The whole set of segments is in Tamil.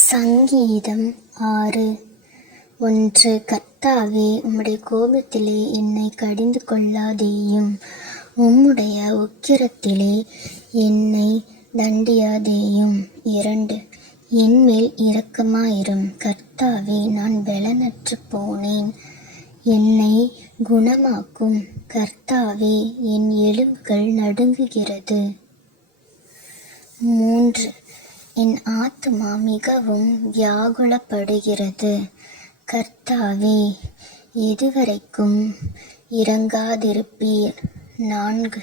சங்கீதம் 6. 1. கர்த்தாவே, உம்முடைய கோபத்திலே என்னைக் கடிந்து கொள்ளாதேயும், உம்முடைய உக்கிரத்திலே என்னைத் தண்டியாதேயும். 2. என்மேல் இரக்கமாயிரும். கர்த்தாவே, நான் பெலனற்றுப் போனேன், என்னைக் குணமாக்கும். கர்த்தாவே, என் எலும்புகள் நடுங்குகிறது. 3. என் ஆத்துமா மிகவும் வியாகுலப்படுகிறது. கர்த்தாவே, எதுவரைக்கும் இரங்காதிருப்பீர்? 4.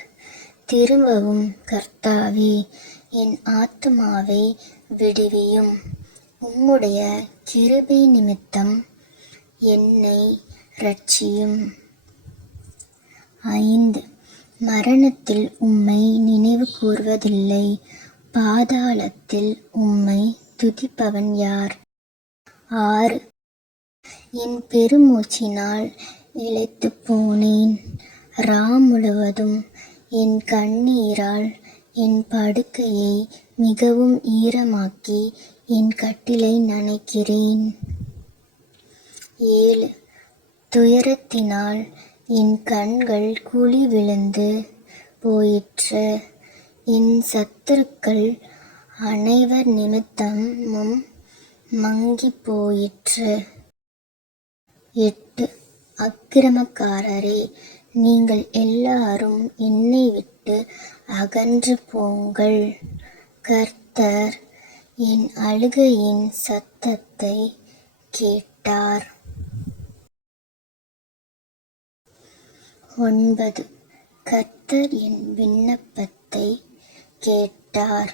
திரும்பவும் கர்த்தாவே, என் ஆத்துமாவை விடுவியும். உம்முடைய கிருபை நிமித்தம் என்னை இரட்சியும். 5. மரணத்தில் உம்மை நினைவு கூர்வதில்லை, பாதாளத்தில் உம்மை துதிப்பவன் யார்? 6. என் பெருமூச்சினால் இளைத்துப் போனேன். முழுவதும் என் கண்ணீரால் என் படுக்கையை மிகவும் ஈரமாக்கி என் கட்டிலை நனைக்கிறேன். 7. துயரத்தினால் என் கண்கள் குழி விழுந்து போயிற்று. என் சத்துருக்கள் அனைவர் நிமித்தமும் மங்கிப் போயிற்று. 8. அக்கிரமக்காரரே, நீங்கள் எல்லாரும் என்னை விட்டு அகன்று போங்கள். கர்த்தர் என் அழுகையின் சத்தத்தை கேட்டார். 9. கர்த்தர் என் விண்ணப்பத்தை கேட்டார்.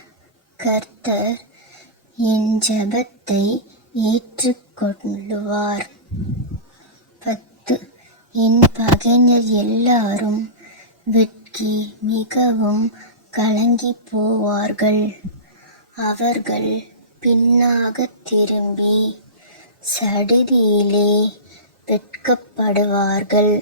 கர்த்தர் என் ஜெபத்தை ஏற்றுக்கொள்ளுவார். 10. என் பகைஞர் எல்லாரும் வெட்கி மிகவும் கலங்கிப் போவார்கள். அவர்கள் பின்னாகத் திரும்பி சடிதியிலே வெட்கப்படுவார்கள்.